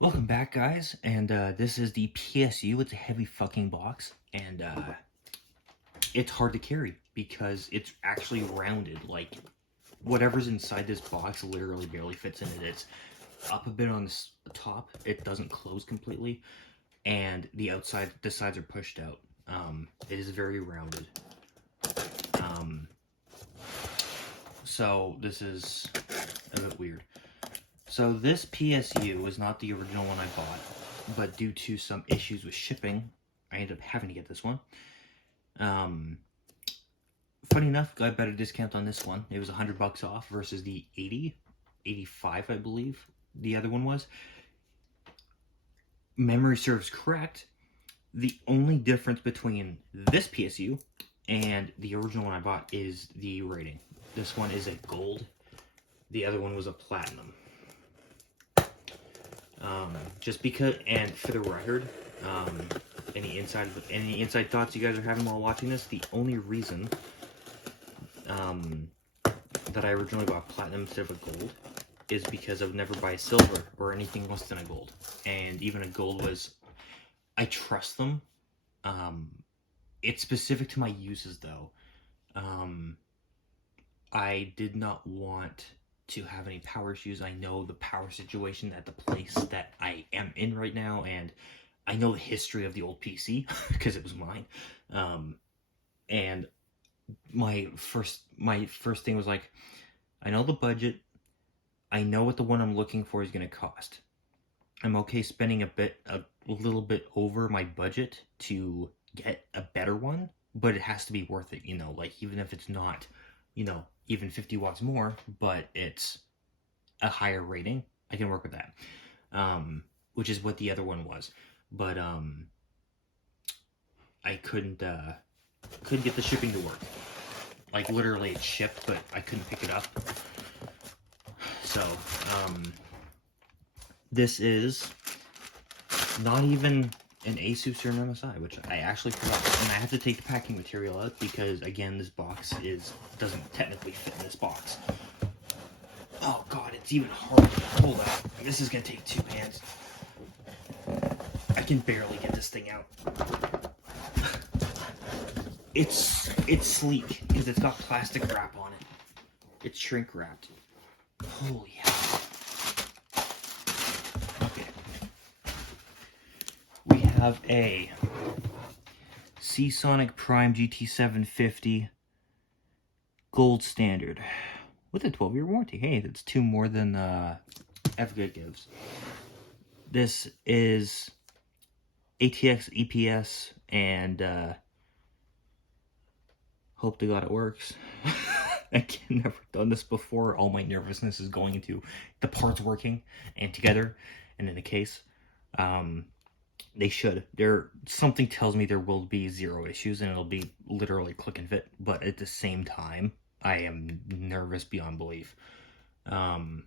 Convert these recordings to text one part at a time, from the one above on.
Welcome back, guys, and this is the PSU. It's a heavy fucking box, and it's hard to carry because it's actually rounded. Like, whatever's inside this box literally barely fits in it. It's up a bit on the top. It doesn't close completely, and the sides are pushed out. It is very rounded. So this is a bit weird. So this PSU was not the original one I bought, but due to some issues with shipping, I ended up having to get this one. Funny enough, got a better discount on this one. It was $100 off versus the 85, I believe the other one was. Memory serves correct. The only difference between this PSU and the original one I bought is the rating. This one is a gold. The other one was a platinum. Just because, and for the record, any inside thoughts you guys are having while watching this, the only reason that I originally bought platinum instead of a gold is because I would never buy a silver or anything less than a gold. And even a gold was, I trust them. It's specific to my uses though. I did not want to have any power issues. I know the power situation at the place that I am in right now, and I know the history of the old PC because it was mine. And my first thing was like, I know the budget. I know what the one I'm looking for is going to cost. I'm okay spending a little bit over my budget to get a better one, but it has to be worth it, you know, like even if it's not, you know, even 50 watts more, but it's a higher rating, I can work with that. Which is what the other one was. But I couldn't get the shipping to work. Like literally it shipped, but I couldn't pick it up. So, this is not even an ASUS or an MSI, which I actually forgot, and I have to take the packing material out because, again, this box doesn't technically fit in this box. Oh god, it's even harder to pull out. This is gonna take two hands. I can barely get this thing out. It's sleek because it's got plastic wrap on it. It's shrink wrapped. Holy hell. Okay. We have a SeaSonic Prime GT750 Gold Standard with a 12-year warranty. Hey, that's two more than FGIT gives. This is ATX EPS, and hope to God it works. I've never done this before. All my nervousness is going into the parts working and together and in the case. They should. Something tells me there will be zero issues and it'll be literally click and fit. But at the same time, I am nervous beyond belief. And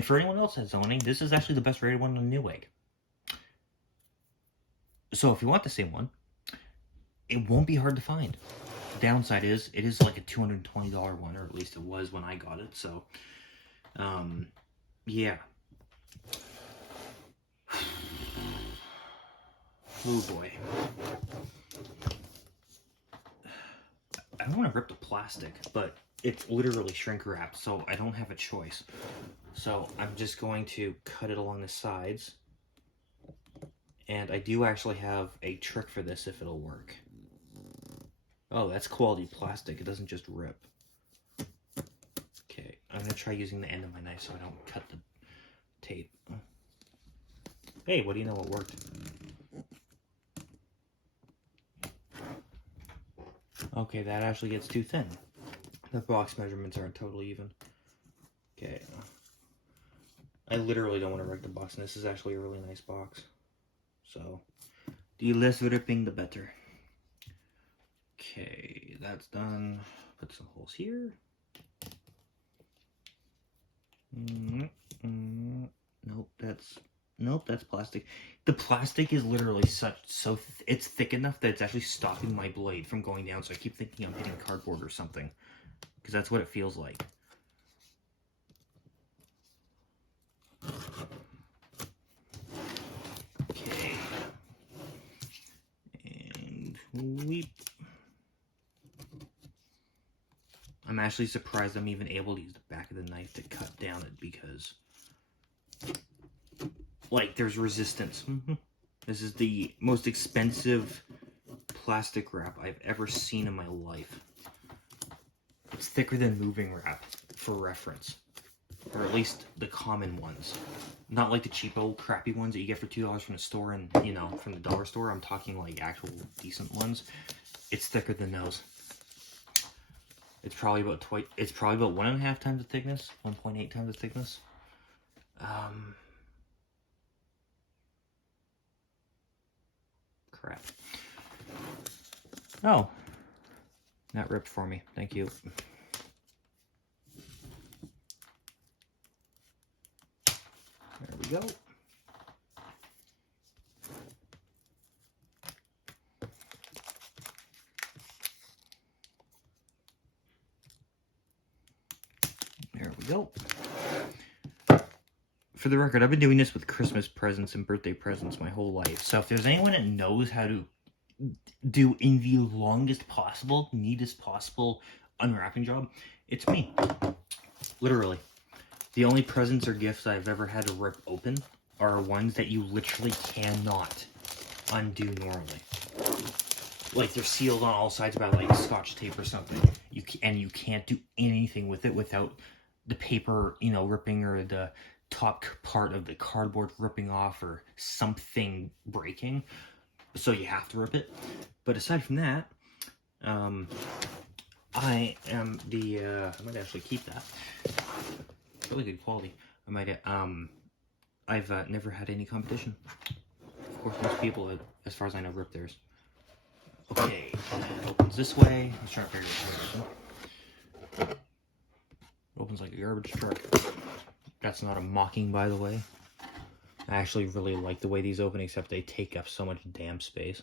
for anyone else that's zoning, this is actually the best rated one on Newegg. So if you want the same one, it won't be hard to find. The downside is, it is like a $220 one, or at least it was when I got it. So, yeah. Oh boy. I don't want to rip the plastic, but it's literally shrink wrapped, so I don't have a choice. So I'm just going to cut it along the sides. And I do actually have a trick for this if it'll work. Oh, that's quality plastic. It doesn't just rip. Okay, I'm going to try using the end of my knife so I don't cut the tape. Hey, what do you know, it worked. Okay, that actually gets too thin. The box measurements aren't totally even. Okay. I literally don't want to wreck the box, and this is actually a really nice box. So, the less ripping, the better. Okay, that's done. Put some holes here. Nope, that's plastic. The plastic is literally it's thick enough that it's actually stopping my blade from going down, so I keep thinking I'm hitting cardboard or something. Because that's what it feels like. Weep. I'm actually surprised I'm even able to use the back of the knife to cut down it because, like, there's resistance. This is the most expensive plastic wrap I've ever seen in my life. It's thicker than moving wrap, for reference. Or at least the common ones. Not like the cheapo, crappy ones that you get for $2 from the store and, you know, from the dollar store. I'm talking like actual decent ones. It's thicker than those. It's probably about 1.5 times the thickness, 1.8 times the thickness. Crap. Oh, that ripped for me. Thank you. There we go. There we go. For the record, I've been doing this with Christmas presents and birthday presents my whole life. So if there's anyone that knows how to do in the longest possible, neatest possible unwrapping job, it's me. Literally. The only presents or gifts I've ever had to rip open are ones that you literally cannot undo normally. Like they're sealed on all sides by like Scotch tape or something. You can't do anything with it without the paper, you know, ripping or the top part of the cardboard ripping off or something breaking. So you have to rip it. But aside from that, I am the I might actually keep that. Really good quality. I might I've never had any competition. Of course, most people, as far as I know, rip theirs. Okay, it opens this way. Let's try to figure this out. Opens like a garbage truck. That's not a mocking, by the way. I actually really like the way these open, except they take up so much damn space.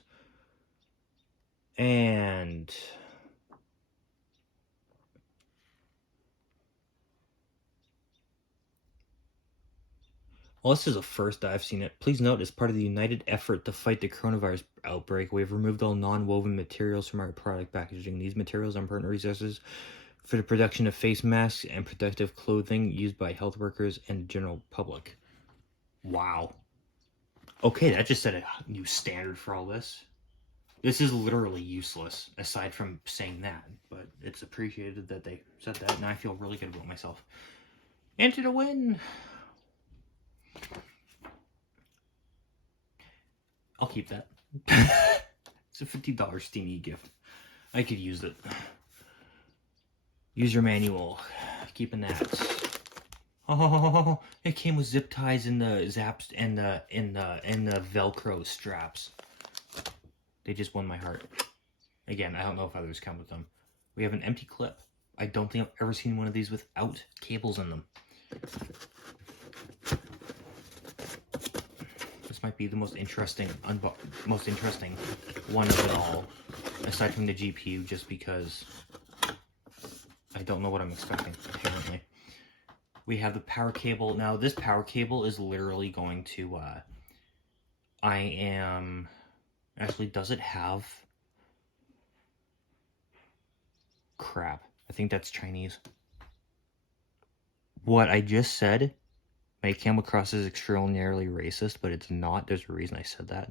And well, this is a first I've seen it. Please note, as part of the united effort to fight the coronavirus outbreak, we have removed all non-woven materials from our product packaging. These materials are important resources for the production of face masks and protective clothing used by health workers and the general public. Wow. Okay, that just set a new standard for all this. This is literally useless, aside from saying that, but it's appreciated that they said that, and I feel really good about myself. Enter the win! I'll keep that. It's a $50 Steamy gift. I could use it. User manual. Keeping that. Oh, it came with zip ties and the zaps and the Velcro straps. They just won my heart. Again, I don't know if others come with them. We have an empty clip. I don't think I've ever seen one of these without cables in them. This might be the most interesting one of it all, aside from the GPU, just because I don't know what I'm expecting, apparently. We have the power cable. Now, this power cable is literally going to, actually, does it have, crap, I think that's Chinese. What I just said may come across as extraordinarily racist, but it's not. There's a reason I said that.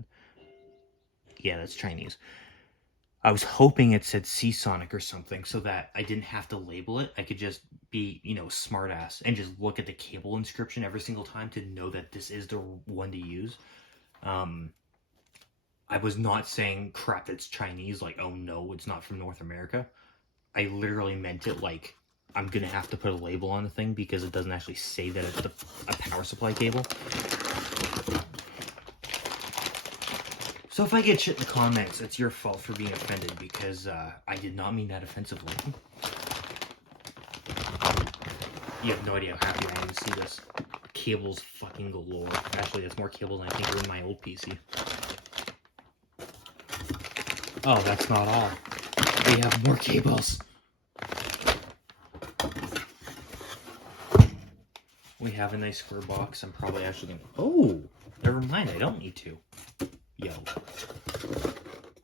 Yeah, that's Chinese. I was hoping it said SeaSonic or something so that I didn't have to label it. I could just be, you know, smartass and just look at the cable inscription every single time to know that this is the one to use. I was not saying crap that's Chinese, like, oh no, it's not from North America. I literally meant it like I'm gonna have to put a label on the thing because it doesn't actually say that it's a power supply cable. So if I get shit in the comments, it's your fault for being offended because I did not mean that offensively. You have no idea how happy I am to see this. Cables fucking galore. Actually, that's more cables than I think are in my old PC. Oh, that's not all. We have more cables. We have a nice square box. I'm probably actually gonna... Oh! Never mind, I don't need to. Yo.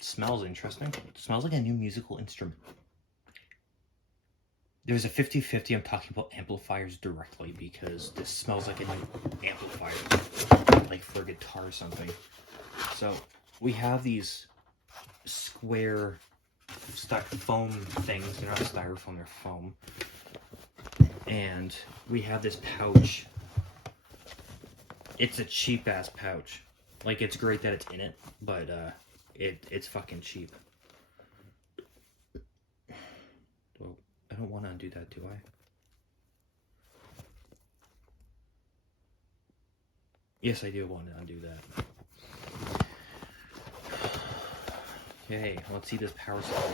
smells interesting. It smells like a new musical instrument. There's a 50-50. I'm talking about amplifiers directly because this smells like a new amplifier, like for a guitar or something. So we have these square foam things. They're not styrofoam, they're foam. And we have this pouch. It's a cheap ass pouch. Like, it's great that it's in it, but it's fucking cheap. Well, I don't want to undo that, do I? Yes, I do want to undo that. Okay, let's see this power supply.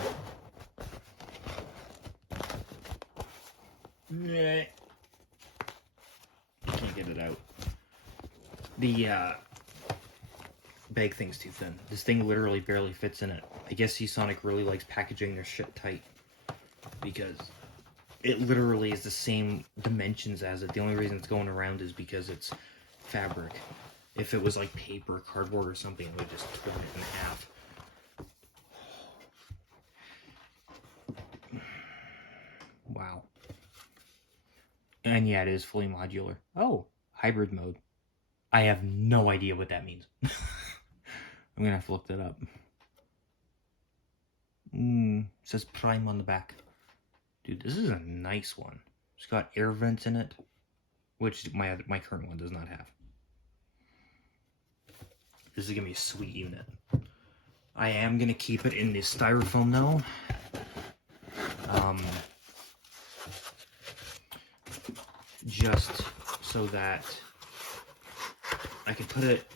Can't get it out. The bag thing's too thin. This thing literally barely fits in it. I guess SeaSonic really likes packaging their shit tight because it literally is the same dimensions as it. The only reason it's going around is because it's fabric. If it was like paper, cardboard, or something, it would just torn it in half. Wow. And yeah, it is fully modular. Oh, hybrid mode. I have no idea what that means. I'm gonna have to look that up. It says Prime on the back. Dude, this is a nice one. It's got air vents in it, which my current one does not have. This is gonna be a sweet unit. I am gonna keep it in the styrofoam though. Just so that I can put it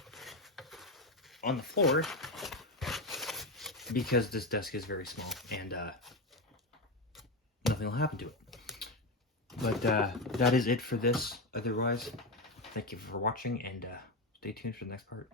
on the floor because this desk is very small and nothing will happen to it. But that is it for this. Otherwise, thank you for watching and stay tuned for the next part.